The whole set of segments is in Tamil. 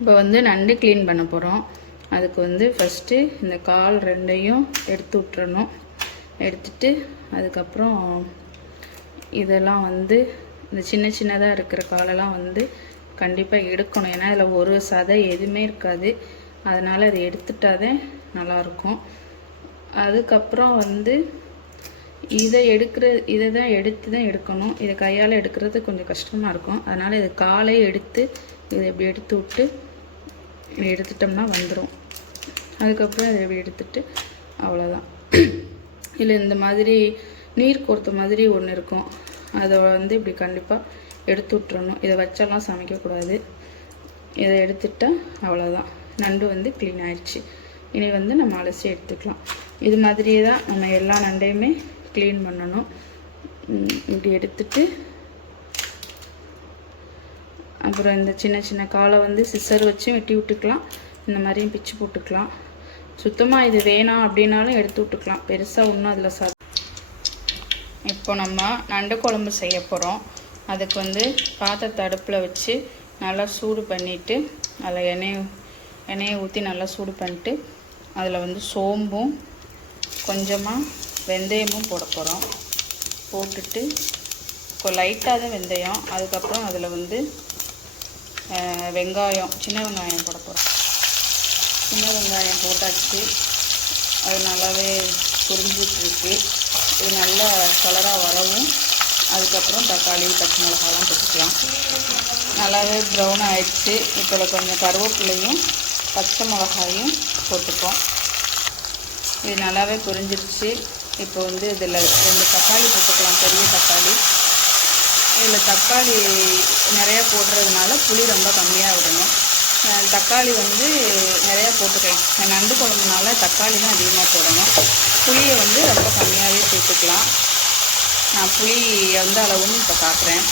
இப்போ வந்து நண்டு க்ளீன் பண்ண போகிறோம் அதுக்கு வந்து ஃபஸ்ட்டு இந்த கால் ரெண்டையும் எடுத்து விட்டுறணும். எடுத்துட்டு அதுக்கப்புறம் இதெல்லாம் வந்து இந்த சின்ன சின்னதாக இருக்கிற காலெல்லாம் வந்து கண்டிப்பாக எடுக்கணும். ஏன்னா இதில் ஒரு சதை எதுவுமே இருக்காது. அதனால் அதை எடுத்துட்டாதே நல்லாயிருக்கும் அதுக்கப்புறம் வந்து இதை எடுக்கிற இதை தான் எடுத்து தான் எடுக்கணும். இதை கையால் எடுக்கிறது கொஞ்சம் கஷ்டமாக இருக்கும். அதனால் இது காலை எடுத்து இதை இப்படி எடுத்து விட்டு இப்படி எடுத்துட்டோம்னா வந்துடும் அதுக்கப்புறம் அதை இப்படி எடுத்துட்டு அவ்வளோதான் இல்லை இந்த மாதிரி நீர் கோர்த்த மாதிரி ஒன்று இருக்கும். அதை வந்து இப்படி கண்டிப்பாக எடுத்து விட்டுறணும். இதை வச்செல்லாம் சமைக்கக்கூடாது. இதை எடுத்துட்டா அவ்வளோதான் நண்டு வந்து க்ளீன் ஆயிடுச்சு இனி வந்து நம்ம அலசி எடுத்துக்கலாம். இது மாதிரியே தான் நம்ம எல்லா நண்டையுமே க்ளீன் பண்ணணும். இப்படி எடுத்துட்டு அப்புறம் இந்த சின்ன சின்ன காலை வந்து சிஸ்ஸர் வச்சு வெட்டி விட்டுக்கலாம். இந்த மாதிரியும் பிச்சு போட்டுக்கலாம். சுத்தமாக இது வேணாம் அப்படின்னாலும் எடுத்து விட்டுக்கலாம். பெருசாக ஒன்றும் அதில் சா இப்போ நம்ம நண்டு குழம்பு செய்ய போகிறோம் அதுக்கு வந்து பாத்திரத்தை அடுப்பில் வச்சு நல்லா சூடு பண்ணிவிட்டு அதில் எண்ணெய் எண்ணெயை ஊற்றி நல்லா சூடு பண்ணிட்டு அதில் வந்து சோம்பும் கொஞ்சமாக வெந்தயமும் போட போகிறோம் போட்டுட்டு இப்போ லைட்டாக தான் வெந்தயம். அதுக்கப்புறம் அதில் வந்து வெங்காயம் சின்ன வெங்காயம் போட போகிறோம் சின்ன வெங்காயம் போட்டாச்சு. அது நல்லாவே புரிஞ்சிட்ருக்கு. இது நல்ல கலராக வரவும். அதுக்கப்புறம் தக்காளி பச்சை மிளகாலாம் போட்டுக்கலாம். நல்லாவே ப்ரௌன் ஆகிடுச்சு இப்போ கொஞ்சம் கருவேப்பிலையும் பச்சை மிளகாயும் போட்டுப்போம். இது நல்லாவே புரிஞ்சிருச்சு. இப்போ வந்து இதில் ரெண்டு தக்காளி போட்டுக்கலாம். பெரிய தக்காளி. இதில் தக்காளி நிறையா போடுறதுனால புளி ரொம்ப கம்மியாக விடணும் தக்காளி வந்து நிறையா போட்டுக்கலாம். நண்டு குழம்புனால தக்காளி தான் அதிகமாக போடணும். புளியை வந்து ரொம்ப கம்மியாகவே சேர்த்துக்கலாம். நான் புளி எந்த அளவுன்னு இப்போ காட்டுறேன்.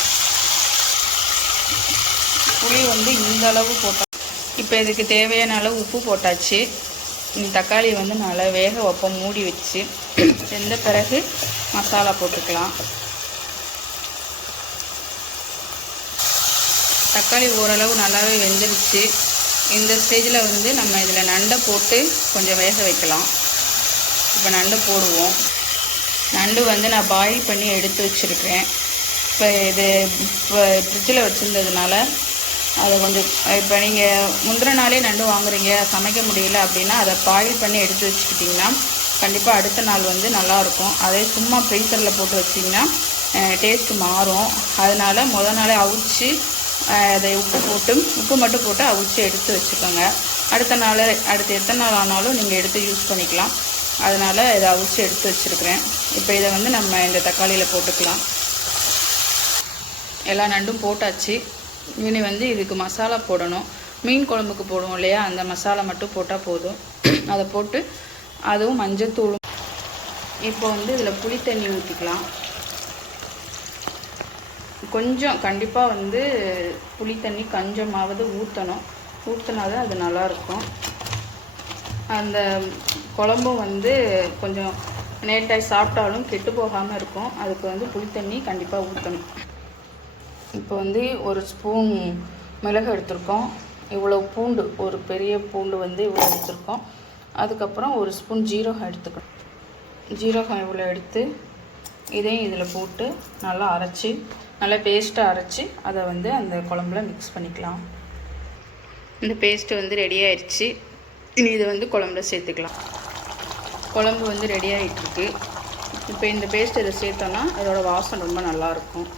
புளி வந்து இந்த அளவு போட்டால் இப்போ இதுக்கு தேவையான அளவு உப்பு போட்டாச்சு. இந்த தக்காளி வந்து நல்லா வேக வைப்போம். மூடி வச்சு. வெந்த பிறகு மசாலா போட்டுக்கலாம். தக்காளி ஓரளவு நல்லாவே வெந்துருச்சு. இந்த ஸ்டேஜில் வந்து நம்ம இதில் நண்டை போட்டு கொஞ்சம் வேக வைக்கலாம். இப்போ நண்டு போடுவோம். நண்டு வந்து நான் பாயில் பண்ணி எடுத்து வச்சுருக்கேன். இப்போ இது இப்போ ஃப்ரிட்ஜில் வச்சுருந்ததுனால அதை கொஞ்சம் இப்போ நீங்கள் முந்தின நாளே நண்டு வாங்குறீங்க சமைக்க முடியல அப்படின்னா அதை பாயில் பண்ணி எடுத்து வச்சுக்கிட்டிங்கன்னா கண்டிப்பாக அடுத்த நாள் வந்து நல்லாயிருக்கும் அதே சும்மா ஃப்ரீசரில் போட்டு வச்சிங்கன்னா டேஸ்ட்டு மாறும். அதனால் முத நாளே அவிச்சு அதை உப்பு போட்டு உப்பு மட்டும் போட்டு அவிச்சு எடுத்து வச்சுக்கோங்க. அடுத்த நாள் அடுத்து எத்தனை நாள் ஆனாலும் நீங்கள் எடுத்து யூஸ் பண்ணிக்கலாம். அதனால் இதை அவிச்சு எடுத்து வச்சுருக்கிறேன். இப்போ இதை வந்து நம்ம இந்த தக்காளியில் போட்டுக்கலாம். எல்லா நண்டும் போட்டாச்சு. இனி வந்து இதுக்கு மசாலா போடணும். மீன் குழம்புக்கு போடுவோம் இல்லையா? அந்த மசாலா மட்டும் போட்டால் போதும். அதை போட்டு அதுவும் மஞ்சத்தூளும். இப்போ வந்து இதில் புளி தண்ணி ஊற்றிக்கலாம் கொஞ்சம் கண்டிப்பாக வந்து புளி தண்ணி கொஞ்சமாவது ஊற்றணும் ஊற்றினா தான் அது நல்லாயிருக்கும். அந்த குழம்பும் வந்து கொஞ்சம் நேட்டாய் சாப்பிட்டாலும் கெட்டு போகாமல் இருக்கும். அதுக்கு வந்து புளி தண்ணி கண்டிப்பாக ஊற்றணும் இப்போ வந்து ஒரு ஸ்பூன் மிளகு எடுத்திருக்கோம். இவ்வளோ பூண்டு ஒரு பெரிய பூண்டு வந்து இவ்வளோ எடுத்திருக்கோம். அதுக்கப்புறம் ஒரு ஸ்பூன் ஜீரகம் எடுத்துக்கணும். ஜீரகம் இவ்வளோ எடுத்து இதையும் இதில் போட்டு நல்லா அரைச்சி நல்லா பேஸ்ட்டாக அரைச்சி அதை வந்து அந்த குழம்புல மிக்ஸ் பண்ணிக்கலாம். இந்த பேஸ்ட்டு வந்து ரெடி ஆயிடுச்சு இனி இதை வந்து குழம்புல சேர்த்துக்கலாம். குழம்பு வந்து ரெடி ஆகிட்டுருக்கு இப்போ இந்த பேஸ்ட் இதை சேர்த்தோன்னா இதோட வாசம் ரொம்ப நல்லாயிருக்கும்.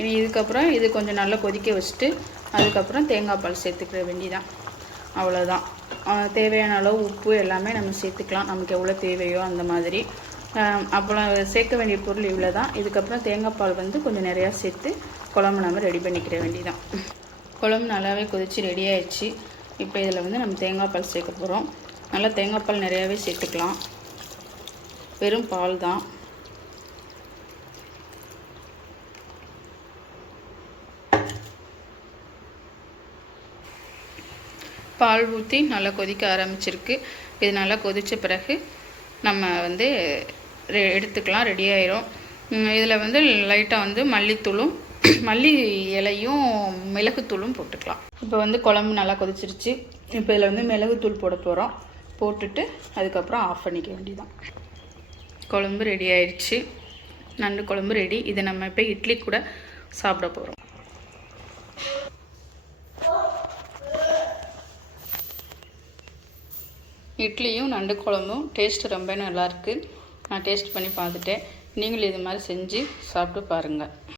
இனி இதுக்கப்புறம் இது கொஞ்சம் நல்லா கொதிக்க வச்சுட்டு அதுக்கப்புறம் தேங்காய் பால் சேர்த்துக்கிற வேண்டிதான் அவ்வளோதான் தேவையான அளவு உப்பு எல்லாமே நம்ம சேர்த்துக்கலாம். நமக்கு எவ்வளோ தேவையோ அந்த மாதிரி. அப்புறம் சேர்க்க வேண்டிய பொருள் இவ்வளோ தான் இதுக்கப்புறம் தேங்காய் பால் வந்து கொஞ்சம் நிறையா சேர்த்து குழம்பு நம்ம ரெடி பண்ணிக்கிற வேண்டிதான். குழம்பு நல்லாவே கொதித்து ரெடி ஆயிடுச்சு. இப்போ இதில் வந்து நம்ம தேங்காய் பால் சேர்க்க போகிறோம் நல்லா தேங்காய் பால் நிறையாவே சேர்த்துக்கலாம். வெறும் பால் தான். பால் ஊற்றி நல்லா கொதிக்க ஆரம்பிச்சிருக்கு. இது நல்லா கொதித்த பிறகு நம்ம வந்து ரெ- எடுத்துக்கலாம் ரெடி ஆயிரும். இதில் வந்து லைட்டாக வந்து மல்லித்தூளும் மல்லி இலையும் மிளகுத்தூளும் போட்டுக்கலாம். இப்போ வந்து குழம்பு நல்லா கொதிச்சிருச்சு. இப்போ இதில் வந்து மிளகுத்தூள் போட போகிறோம் போட்டுட்டு அதுக்கப்புறம் ஆஃப் பண்ணிக்க வேண்டியதான் குழம்பு ரெடி ஆயிடுச்சு. நண்டு குழம்பு ரெடி இதை நம்ம இப்போ இட்லி கூட சாப்பிட போகிறோம் இட்லியும் நண்டு குழம்பும் டேஸ்ட் ரொம்ப நல்லாயிருக்கு நான் டேஸ்ட் பண்ணி பார்த்துட்டேன். நீங்களும் இது மாதிரி செஞ்சு சாப்பிட்டு பாருங்கள்